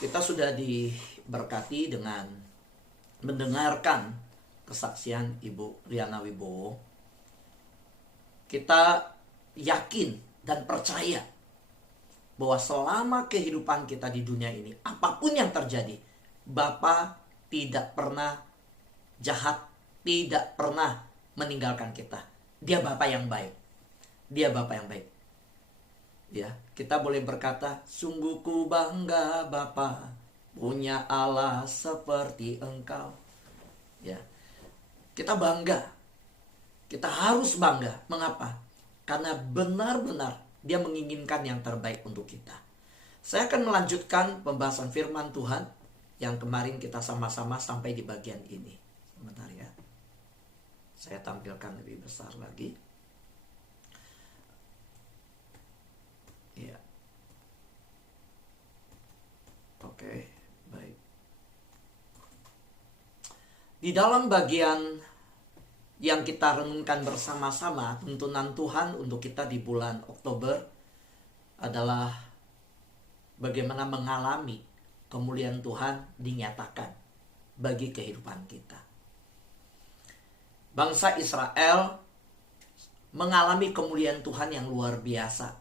Kita sudah diberkati dengan mendengarkan kesaksian Ibu Riana Wibowo. Kita yakin dan percaya bahwa selama kehidupan kita di dunia ini, apapun yang terjadi, Bapa tidak pernah jahat, tidak pernah meninggalkan kita. Dia Bapa yang baik. Dia Bapa yang baik. Ya, kita boleh berkata, sungguh ku bangga Bapa, punya Allah seperti Engkau. Ya, kita bangga. Kita harus bangga. Mengapa? Karena benar-benar Dia menginginkan yang terbaik untuk kita. Saya akan melanjutkan pembahasan firman Tuhan yang kemarin kita sama-sama sampai di bagian ini. Sebentar ya. Saya tampilkan lebih besar lagi. Ya. Oke, baik. Di dalam bagian yang kita renungkan bersama-sama, tuntunan Tuhan untuk kita di bulan Oktober adalah bagaimana mengalami kemuliaan Tuhan dinyatakan bagi kehidupan kita. Bangsa Israel mengalami kemuliaan Tuhan yang luar biasa.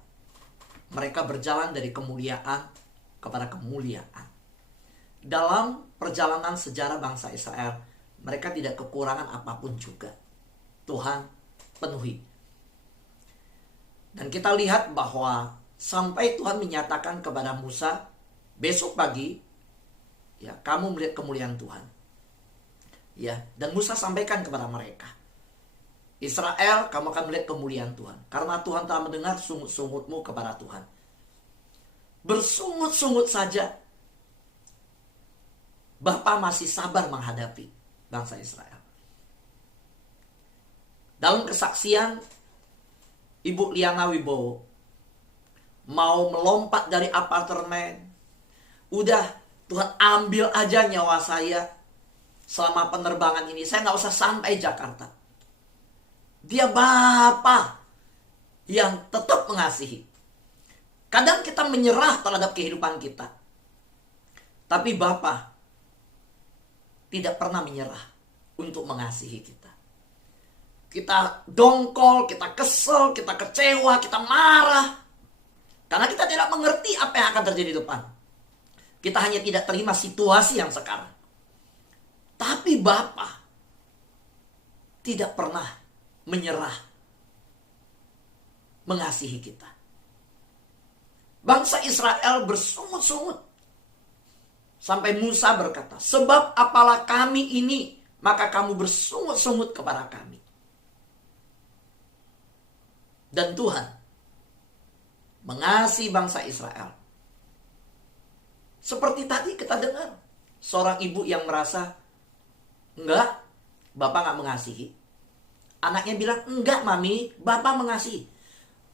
Mereka berjalan dari kemuliaan kepada kemuliaan. Dalam perjalanan sejarah bangsa Israel, mereka tidak kekurangan apapun juga. Tuhan penuhi. Dan kita lihat bahwa sampai Tuhan menyatakan kepada Musa, besok pagi, ya, kamu melihat kemuliaan Tuhan. Ya, dan Musa sampaikan kepada mereka, Israel, kamu akan melihat kemuliaan Tuhan. Karena Tuhan telah mendengar sungut-sungutmu kepada Tuhan. Bersungut-sungut saja, Bapa masih sabar menghadapi bangsa Israel. Dalam kesaksian Ibu Riana Wibowo, mau melompat dari apartemen, udah Tuhan ambil aja nyawa saya selama penerbangan ini. Saya gak usah sampai Jakarta. Dia Bapa yang tetap mengasihi. Kadang kita menyerah terhadap kehidupan kita, tapi Bapa tidak pernah menyerah untuk mengasihi kita. Kita dongkol, kita kesel, kita kecewa, kita marah, karena kita tidak mengerti apa yang akan terjadi di depan. Kita hanya tidak terima situasi yang sekarang. Tapi Bapa tidak pernah menyerah mengasihi kita. Bangsa Israel bersungut-sungut sampai Musa berkata, sebab apalah kami ini, maka kamu bersungut-sungut kepada kami. Dan Tuhan mengasihi bangsa Israel. Seperti tadi kita dengar, seorang ibu yang merasa, enggak, Bapak gak mengasihi. Anaknya bilang, enggak Mami, Bapak mengasihi.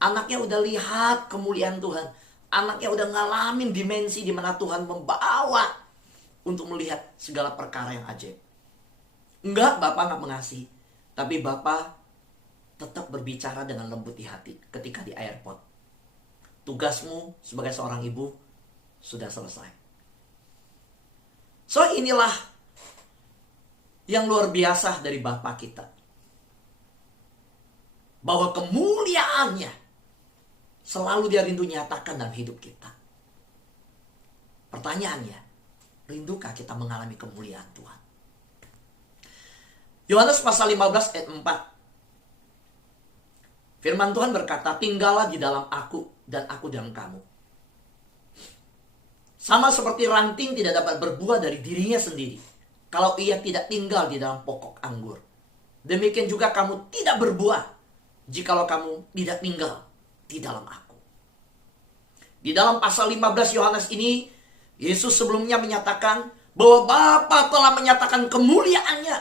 Anaknya udah lihat kemuliaan Tuhan. Anaknya udah ngalamin dimensi di mana Tuhan membawa untuk melihat segala perkara yang ajaib. Enggak, Bapak gak mengasihi. Tapi Bapak tetap berbicara dengan lembut di hati ketika di airport. Tugasmu sebagai seorang ibu sudah selesai. So inilah yang luar biasa dari Bapa kita. Bahwa kemuliaannya selalu Dia rindu nyatakan dalam hidup kita. Pertanyaannya, rindukah kita mengalami kemuliaan Tuhan? Yohanes pasal 15 ayat 4. Firman Tuhan berkata, tinggallah di dalam aku dan aku dalam kamu. Sama seperti ranting tidak dapat berbuah dari dirinya sendiri kalau ia tidak tinggal di dalam pokok anggur. Demikian juga kamu tidak berbuah jikalau kamu tidak tinggal di dalam aku. Di dalam pasal 15 Yohanes ini, Yesus sebelumnya menyatakan bahwa Bapa telah menyatakan kemuliaannya.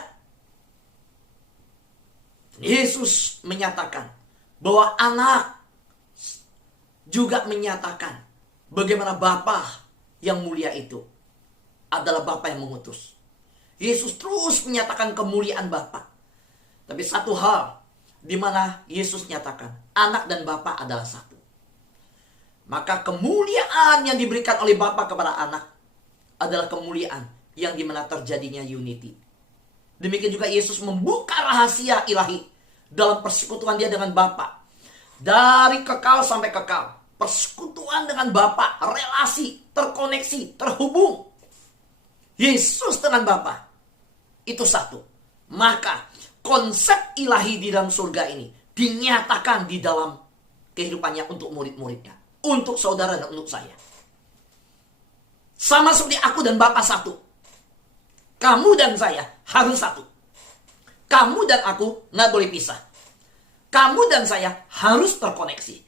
Yesus menyatakan bahwa anak juga menyatakan bagaimana Bapa yang mulia itu adalah Bapa yang mengutus. Yesus terus menyatakan kemuliaan Bapa. Tapi satu hal di mana Yesus nyatakan, anak dan Bapa adalah satu. Maka kemuliaan yang diberikan oleh Bapa kepada anak adalah kemuliaan yang dimana terjadinya unity. Demikian juga Yesus membuka rahasia ilahi dalam persekutuan dia dengan Bapa. Dari kekal sampai kekal. Persekutuan dengan Bapa, relasi, terkoneksi, terhubung. Yesus dengan Bapa. Itu satu. Maka konsep ilahi di dalam surga ini dinyatakan di dalam kehidupannya untuk murid-muridnya. Untuk saudara dan untuk saya. Sama seperti aku dan Bapa satu. Kamu dan saya harus satu. Kamu dan aku nggak boleh pisah. Kamu dan saya harus terkoneksi.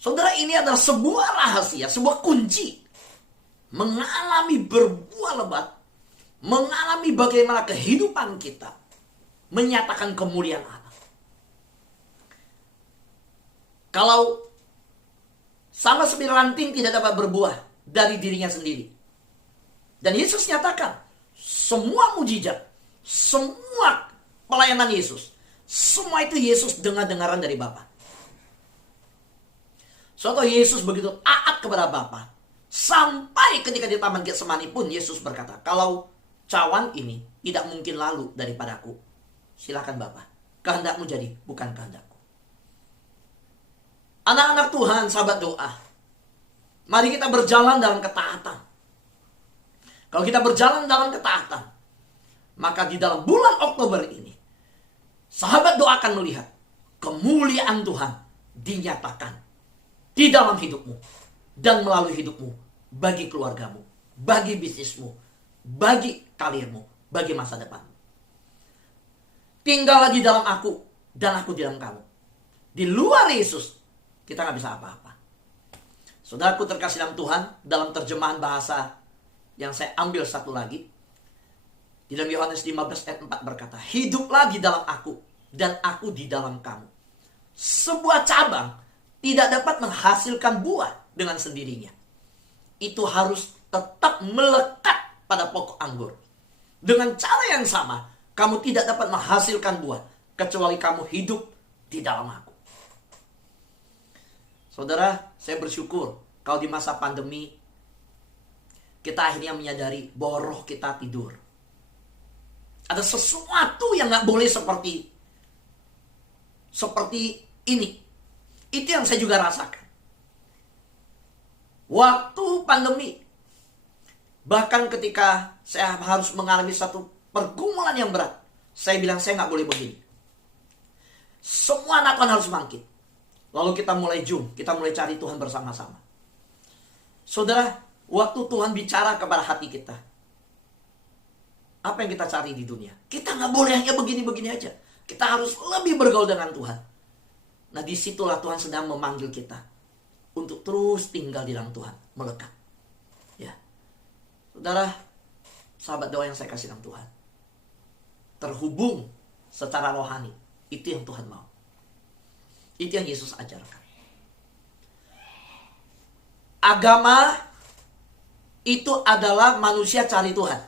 Saudara, ini adalah sebuah rahasia, sebuah kunci. Mengalami berbuah lebat. Mengalami bagaimana kehidupan kita menyatakan kemuliaan Allah. Kalau sama seperti ranting tidak dapat berbuah dari dirinya sendiri. Dan Yesus nyatakan, semua mujizat, semua pelayanan Yesus, semua itu Yesus dengar-dengaran dari Bapa. Soalnya Yesus begitu taat kepada Bapa. Sampai ketika di Taman Getsemani pun Yesus berkata, kalau cawan ini tidak mungkin lalu daripadaku, silakan Bapa, kehendakmu jadi, bukan kehendakku. Anak-anak Tuhan, sahabat doa, mari kita berjalan dalam ketaatan. Kalau kita berjalan dalam ketaatan, maka di dalam bulan Oktober ini, sahabat doa akan melihat kemuliaan Tuhan dinyatakan di dalam hidupmu dan melalui hidupmu, bagi keluargamu, bagi bisnismu, bagi karirmu, bagi masa depan. Tinggallah di dalam aku dan aku di dalam kamu. Di luar Yesus, kita nggak bisa apa-apa. Saudaraku terkasih dalam Tuhan, dalam terjemahan bahasa yang saya ambil satu lagi, di dalam Yohanes 15 ayat 4 berkata, hiduplah di dalam aku dan aku di dalam kamu. Sebuah cabang tidak dapat menghasilkan buah dengan sendirinya. Itu harus tetap melekat pada pokok anggur. Dengan cara yang sama, kamu tidak dapat menghasilkan buah kecuali kamu hidup di dalam aku. Saudara, saya bersyukur kalau di masa pandemi kita akhirnya menyadari bahwa roh kita tidur. Ada sesuatu yang gak boleh seperti ini. Itu yang saya juga rasakan. Waktu pandemi, bahkan ketika saya harus mengalami satu pergumulan yang berat, saya bilang saya gak boleh begini. Semua anak Tuhan harus bangkit. Lalu kita mulai Zoom, kita mulai cari Tuhan bersama-sama. Saudara, waktu Tuhan bicara kepada hati kita, apa yang kita cari di dunia? Kita nggak boleh hanya begini-begini aja. Kita harus lebih bergaul dengan Tuhan. Nah, disitulah Tuhan sedang memanggil kita untuk terus tinggal di dalam Tuhan, melekat. Ya, saudara, sahabat doa yang saya kasih dalam Tuhan, terhubung secara rohani, itu yang Tuhan mau. Itu yang Yesus ajarkan. Agama itu adalah manusia cari Tuhan.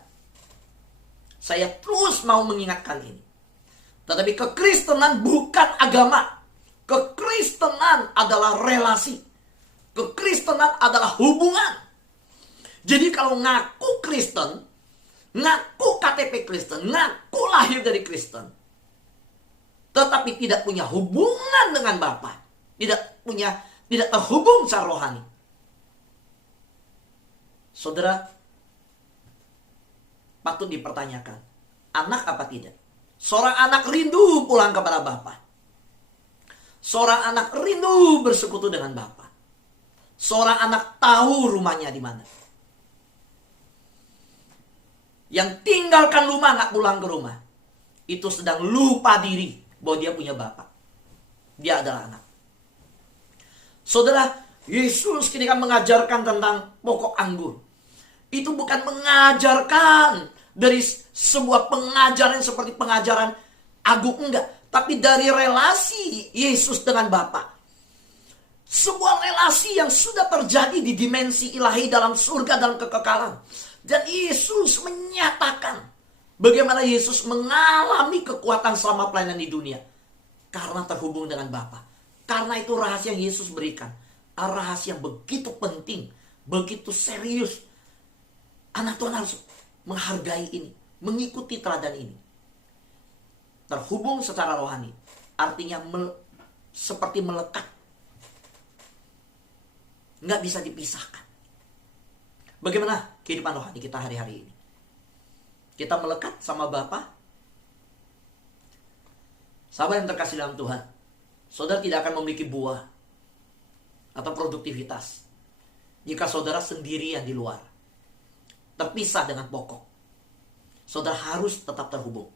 Saya terus mau mengingatkan ini. Tetapi kekristenan bukan agama. Kekristenan adalah relasi. Kekristenan adalah hubungan. Jadi kalau ngaku Kristen, ngaku KTP Kristen, ngaku lahir dari Kristen, tetapi tidak punya hubungan dengan Bapa, tidak terhubung secara rohani, saudara, patut dipertanyakan, anak apa tidak? Seorang anak rindu pulang kepada Bapa. Seorang anak rindu bersekutu dengan Bapa. Seorang anak tahu rumahnya di mana. Yang tinggalkan rumah nggak pulang ke rumah, itu sedang lupa diri bahwa dia punya Bapa. Dia adalah anak. Saudara, Yesus ketika mengajarkan tentang pokok anggur, itu bukan mengajarkan dari sebuah pengajaran seperti pengajaran agung, enggak. Tapi dari relasi Yesus dengan Bapa. Sebuah relasi yang sudah terjadi di dimensi ilahi dalam surga, dalam kekekalan. Dan Yesus menyatakan bagaimana Yesus mengalami kekuatan selama pelayanan di dunia. Karena terhubung dengan Bapa. Karena itu rahasia yang Yesus berikan. rahasia yang begitu penting, begitu serius. Anak Tuhan harus menghargai ini, mengikuti teladan ini. Terhubung secara rohani, artinya seperti melekat. Nggak bisa dipisahkan. Bagaimana kehidupan rohani kita hari-hari ini? Kita melekat sama Bapa. Sahabat yang terkasih dalam Tuhan, saudara tidak akan memiliki buah atau produktivitas jika saudara sendirian di luar, terpisah dengan pokok. Saudara harus tetap terhubung.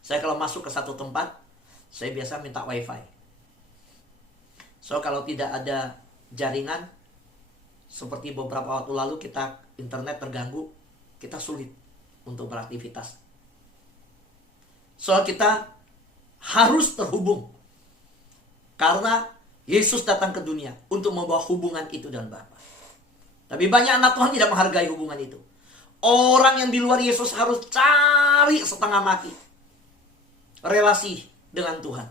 Saya kalau masuk ke satu tempat, saya biasa minta wifi. So kalau tidak ada jaringan, seperti beberapa waktu lalu kita internet terganggu, kita sulit untuk beraktivitas. Soal kita harus terhubung. Karena Yesus datang ke dunia untuk membawa hubungan itu dengan Bapa. Tapi banyak anak Tuhan tidak menghargai hubungan itu. Orang yang di luar Yesus harus cari setengah mati relasi dengan Tuhan.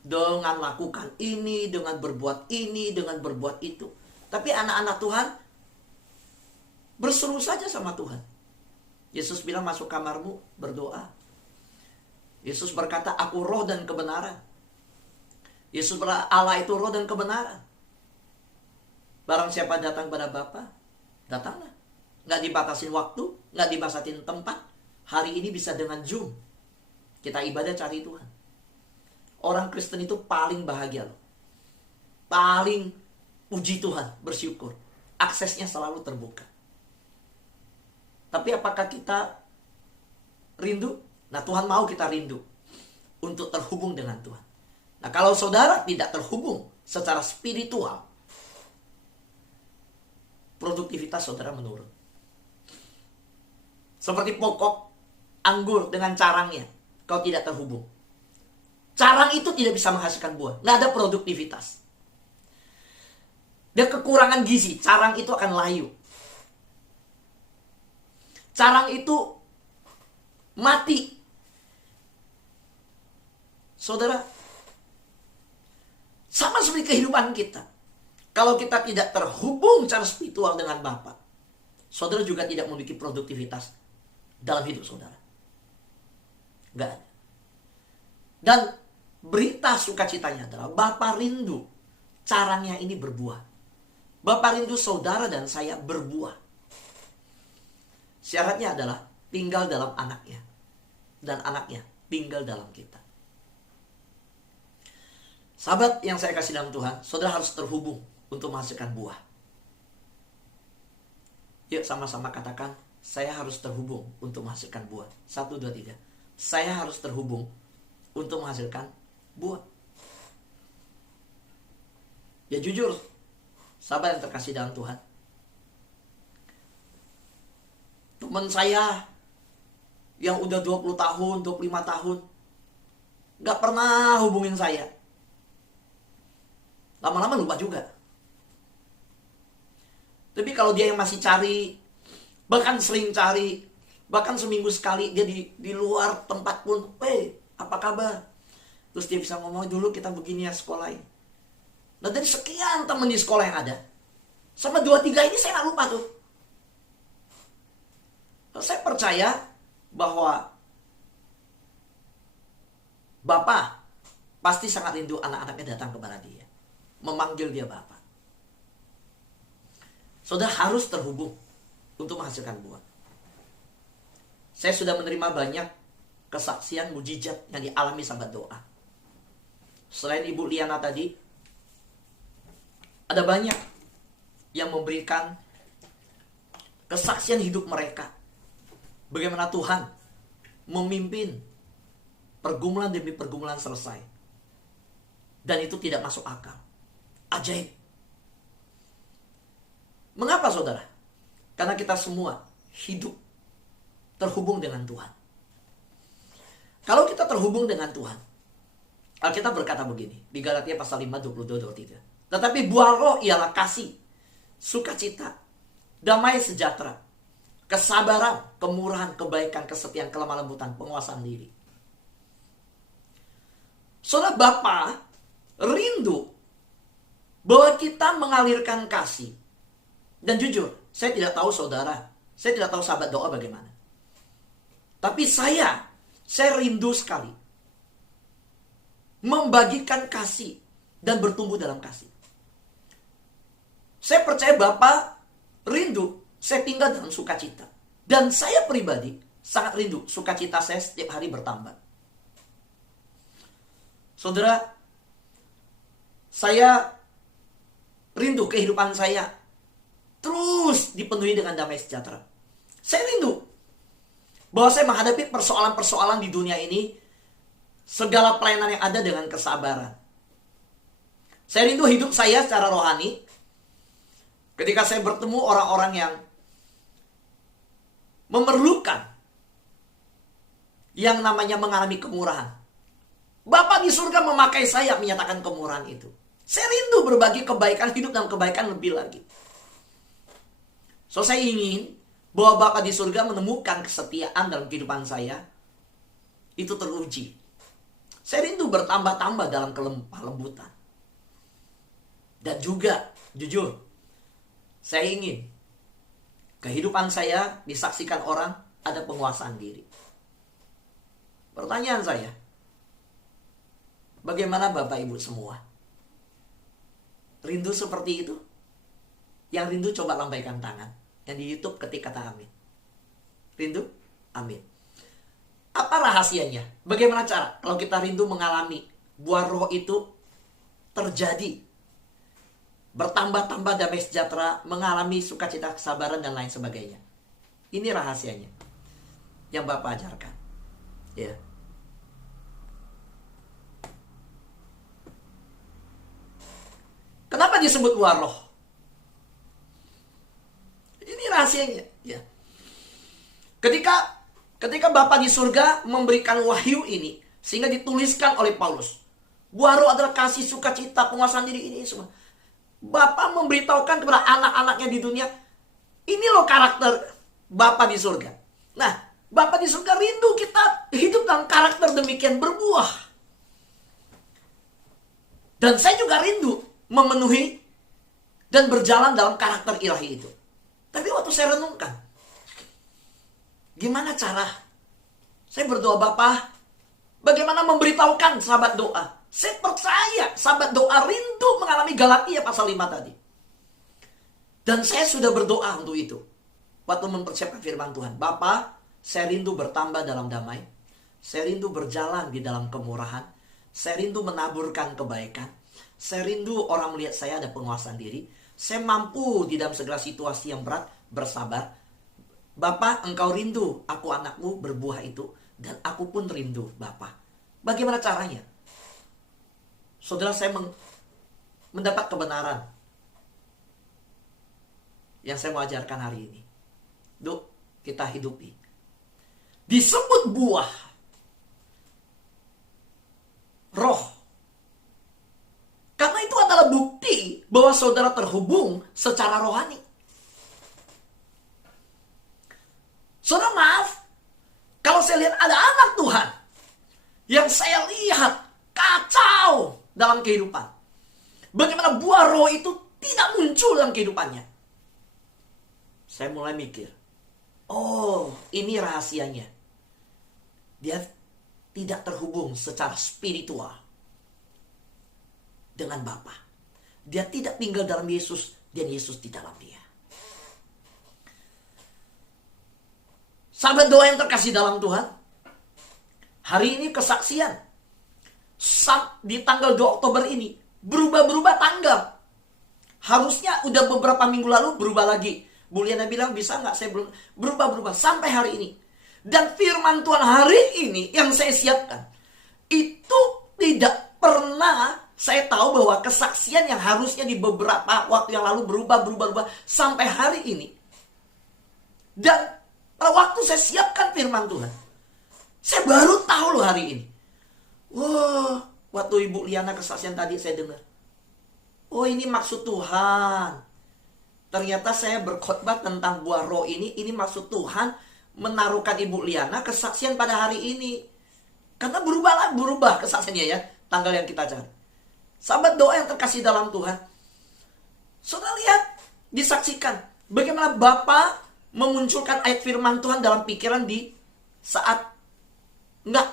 Dengan lakukan ini, dengan berbuat ini, dengan berbuat itu. Tapi anak-anak Tuhan berseru saja sama Tuhan. Yesus bilang, masuk kamarmu, berdoa. Yesus berkata, aku roh dan kebenaran. Yesus berkata, Allah itu roh dan kebenaran. Barang siapa datang kepada Bapa, datanglah. Nggak dibatasin waktu, nggak dibatasin tempat. Hari ini bisa dengan Zoom. Kita ibadah cari Tuhan. Orang Kristen itu paling bahagia loh. Paling puji Tuhan, bersyukur. Aksesnya selalu terbuka. Tapi apakah kita rindu? Nah, Tuhan mau kita rindu untuk terhubung dengan Tuhan. Nah, kalau saudara tidak terhubung secara spiritual, produktivitas saudara menurun. Seperti pokok anggur dengan carangnya, kalau tidak terhubung. Carang itu tidak bisa menghasilkan buah. Nggak ada produktivitas. Dia kekurangan gizi, carang itu akan layu. Carang itu mati. Saudara, sama seperti kehidupan kita. Kalau kita tidak terhubung secara spiritual dengan Bapa, saudara juga tidak memiliki produktivitas dalam hidup saudara. Nggak ada. Dan berita sukacitanya adalah Bapa rindu carangnya ini berbuah. Bapa rindu saudara dan saya berbuah. Syaratnya adalah tinggal dalam anaknya. Dan anaknya tinggal dalam kita. Sahabat yang saya kasih dalam Tuhan, saudara harus terhubung untuk menghasilkan buah. Yuk sama-sama katakan, saya harus terhubung untuk menghasilkan buah. 1, 2, 3. Saya harus terhubung untuk menghasilkan buah. Ya jujur, sahabat yang terkasih dalam Tuhan, teman saya yang udah 20 tahun, 25 tahun gak pernah hubungin saya. Lama-lama lupa juga. Tapi kalau dia yang masih cari, bahkan sering cari, bahkan seminggu sekali dia di luar tempat pun, apa kabar? Terus dia bisa ngomong, dulu kita begini ya sekolah ini. Nah dari sekian teman di sekolah yang ada, sama 2-3 ini saya gak lupa tuh. Saya percaya bahwa Bapa pasti sangat rindu anak-anaknya datang kepada dia, memanggil dia Bapa. Saudara harus terhubung untuk menghasilkan buah. Saya sudah menerima banyak kesaksian mujizat yang dialami sahabat doa. Selain Ibu Liana tadi, ada banyak yang memberikan kesaksian hidup mereka. Bagaimana Tuhan memimpin pergumulan demi pergumulan selesai. Dan itu tidak masuk akal. Ajaib. Mengapa saudara? Karena kita semua hidup terhubung dengan Tuhan. Kalau kita terhubung dengan Tuhan, Alkitab berkata begini, di Galatia pasal 5, 22-23. Tetapi buah roh ialah kasih, sukacita, damai sejahtera, kesabaran, kemurahan, kebaikan, kesetiaan, kelemah lembutan, penguasaan diri. Saudara, Bapa rindu bahwa kita mengalirkan kasih. Dan jujur, saya tidak tahu saudara, saya tidak tahu sahabat doa bagaimana. Tapi saya rindu sekali membagikan kasih dan bertumbuh dalam kasih. Saya percaya Bapak rindu saya tinggal dalam sukacita. Dan saya pribadi sangat rindu sukacita saya setiap hari bertambah. Saudara, saya rindu kehidupan saya terus dipenuhi dengan damai sejahtera. Saya rindu bahwa saya menghadapi persoalan-persoalan di dunia ini, segala pelayanan yang ada dengan kesabaran. Saya rindu hidup saya secara rohani ketika saya bertemu orang-orang yang memerlukan yang namanya mengalami kemurahan. Bapak di surga memakai saya menyatakan kemurahan itu. Saya rindu berbagi kebaikan, hidup dalam kebaikan lebih lagi. So, saya ingin bahwa Bapak di surga menemukan kesetiaan dalam kehidupan saya. Itu teruji. Saya rindu bertambah-tambah dalam kelemah lembutan. Dan juga, jujur, saya ingin kehidupan saya disaksikan orang ada penguasaan diri. Pertanyaan saya, bagaimana Bapak Ibu semua? Rindu seperti itu? Yang rindu coba lambaikan tangan. Yang di YouTube ketik kata amin. Rindu? Amin. Apa rahasianya? Bagaimana cara kalau kita rindu mengalami buah roh itu terjadi? Bertambah-tambah damai sejahtera, mengalami sukacita, kesabaran, dan lain sebagainya. Ini rahasianya yang Bapak ajarkan. Ya. Kenapa disebut buah roh? Ini rahasianya. Ya. Ketika Bapa di surga memberikan wahyu ini, sehingga dituliskan oleh Paulus, buah roh adalah kasih, sukacita, penguasaan diri, ini semua. Bapa memberitahukan kepada anak-anaknya di dunia, ini loh karakter Bapa di surga. Nah, Bapa di surga rindu kita hidup dalam karakter demikian, berbuah. Dan saya juga rindu memenuhi dan berjalan dalam karakter ilahi itu. Tapi waktu saya renungkan, gimana cara saya berdoa, Bapa, bagaimana memberitahukan sahabat doa? Saya percaya sahabat doa rindu mengalami Galatia pasal 5 tadi. Dan saya sudah berdoa untuk itu. Waktu mempersiapkan firman Tuhan. Bapa, saya rindu bertambah dalam damai. Saya rindu berjalan di dalam kemurahan. Saya rindu menaburkan kebaikan. Saya rindu orang melihat saya ada penguasaan diri. Saya mampu di dalam segala situasi yang berat bersabar. Bapa, Engkau rindu aku anakmu berbuah itu. Dan aku pun rindu Bapa. Bagaimana caranya? Saudara, saya mendapat kebenaran yang saya mau ajarkan hari ini. Yuk, kita hidupi. Disebut buah roh. Karena itu adalah bukti bahwa saudara terhubung secara rohani. Saudara, maaf, kalau saya lihat ada anak Tuhan yang saya lihat kacau dalam kehidupan, bagaimana buah roh itu tidak muncul dalam kehidupannya, saya mulai mikir, oh, ini rahasianya. Dia tidak terhubung secara spiritual dengan Bapa. Dia tidak tinggal dalam Yesus dan Yesus di dalam dia. Sahabat doa yang terkasih dalam Tuhan, hari ini kesaksian di tanggal 2 Oktober ini berubah-berubah tanggal. Harusnya udah beberapa minggu lalu berubah lagi. Bu Liana bilang, bisa nggak saya belum berubah-berubah sampai hari ini. Dan firman Tuhan hari ini yang saya siapkan itu tidak pernah saya tahu bahwa kesaksian yang harusnya di beberapa waktu yang lalu berubah sampai hari ini. Dan waktu saya siapkan firman Tuhan, saya baru tahu loh hari ini. Wah, waktu Ibu Liana kesaksian tadi saya dengar, oh, ini maksud Tuhan. Ternyata saya berkhotbah tentang buah roh ini maksud Tuhan menaruhkan Ibu Liana kesaksian pada hari ini. Karena berubah kesaksiannya ya, tanggal yang kita cari. Sahabat doa yang terkasih dalam Tuhan, disaksikan. Bagaimana Bapa memunculkan ayat firman Tuhan dalam pikiran di saat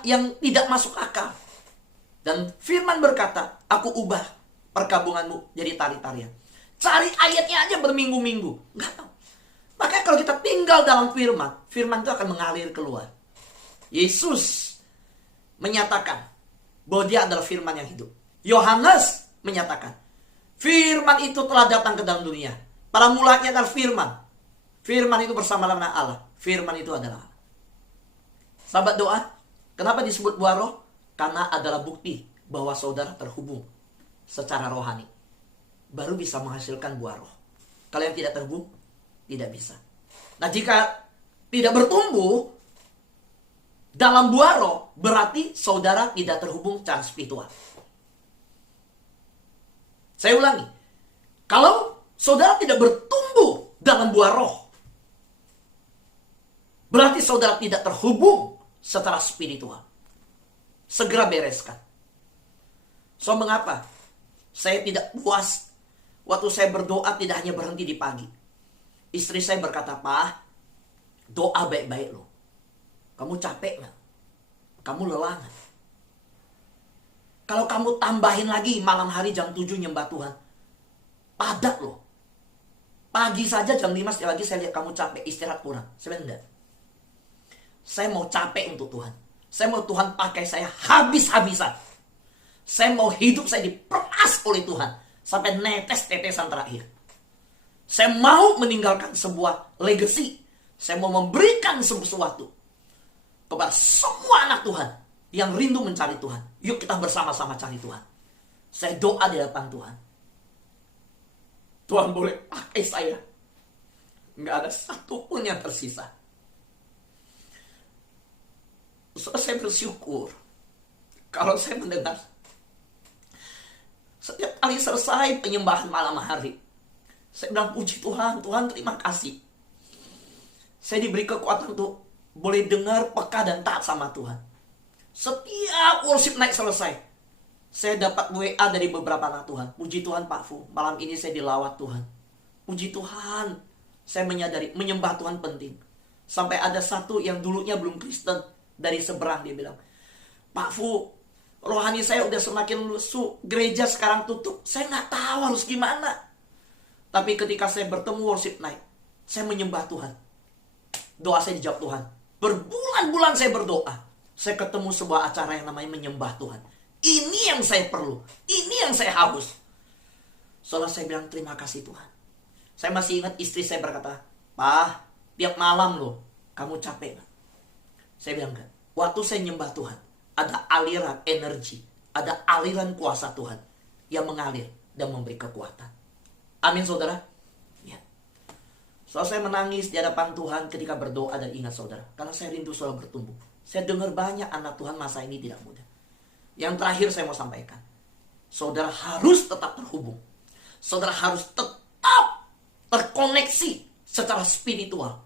yang tidak masuk akal. Dan firman berkata, aku ubah perkabunganmu jadi tari-tarian. Cari ayatnya aja berminggu-minggu, nggak tahu. Makanya kalau kita tinggal dalam firman, firman itu akan mengalir keluar. Yesus menyatakan bahwa dia adalah firman yang hidup. Yohanes menyatakan, firman itu telah datang ke dalam dunia. Pada mulanya adalah firman. Firman itu bersama dengan Allah. Firman itu adalah Allah. Sahabat doa, kenapa disebut buah roh? Karena adalah bukti bahwa saudara terhubung secara rohani. Baru bisa menghasilkan buah roh. Kalau yang tidak terhubung, tidak bisa. Nah, jika tidak bertumbuh dalam buah roh, berarti saudara tidak terhubung secara spiritual. Saya ulangi. Kalau saudara tidak bertumbuh dalam buah roh, berarti saudara tidak terhubung secara spiritual. Segera bereskan. So, mengapa saya tidak puas waktu saya berdoa tidak hanya berhenti di pagi? Istri saya berkata, Pak, doa baik-baik loh. Kamu capek nggak? Kamu lelah nggak? Kalau kamu tambahin lagi malam hari jam 7 nyembah Tuhan, padat loh. Pagi saja jam 5 sekali lagi saya lihat kamu capek, istirahat kurang. Sebenarnya saya mau capek untuk Tuhan. Saya mau Tuhan pakai saya habis-habisan. Saya mau hidup saya diperas oleh Tuhan sampai netes-tetesan terakhir. Saya mau meninggalkan sebuah legacy. Saya mau memberikan sesuatu kepada semua anak Tuhan yang rindu mencari Tuhan. Yuk kita bersama-sama cari Tuhan. Saya doa di hadapan Tuhan. Tuhan boleh pakai saya. Nggak ada satupun yang tersisa. Saya bersyukur kalau saya mendengar setiap kali selesai penyembahan malam hari, saya bilang puji Tuhan, Tuhan terima kasih. Saya diberi kekuatan untuk boleh dengar, peka dan taat sama Tuhan. Setiap worship night selesai, saya dapat WA dari beberapa anak Tuhan. Puji Tuhan Pak Fu, malam ini saya dilawat Tuhan. Puji Tuhan, saya menyadari menyembah Tuhan penting. Sampai ada satu yang dulunya belum Kristen, dari seberang dia bilang, Pak Fu, rohani saya udah semakin lesu, gereja sekarang tutup, saya nggak tahu harus gimana. Tapi ketika saya bertemu worship night, saya menyembah Tuhan. Doa saya dijawab Tuhan. Berbulan-bulan saya berdoa, saya ketemu sebuah acara yang namanya menyembah Tuhan. Ini yang saya perlu, ini yang saya haus. Soalnya saya bilang terima kasih Tuhan. Saya masih ingat istri saya berkata, Pak, tiap malam loh, kamu capek gak? Saya bilang enggak. Waktu saya nyembah Tuhan, ada aliran energi, ada aliran kuasa Tuhan yang mengalir dan memberi kekuatan. Amin saudara. Ya. Soalnya saya menangis di hadapan Tuhan ketika berdoa dan ingat saudara. Karena saya rindu selalu bertumbuh. Saya dengar banyak anak Tuhan masa ini tidak mudah. Yang terakhir saya mau sampaikan. Saudara harus tetap terhubung. Saudara harus tetap terkoneksi secara spiritual.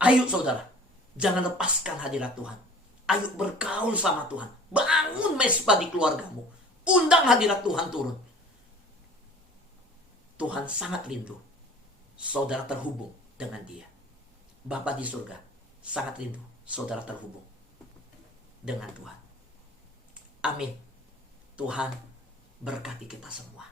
Ayo saudara. Jangan lepaskan hadirat Tuhan. Ayo bergaul sama Tuhan. Bangun mesbah di keluargamu. Undang hadirat Tuhan turun. Tuhan sangat rindu saudara terhubung dengan Dia. Bapa di surga sangat rindu saudara terhubung dengan Tuhan. Amin. Tuhan berkati kita semua.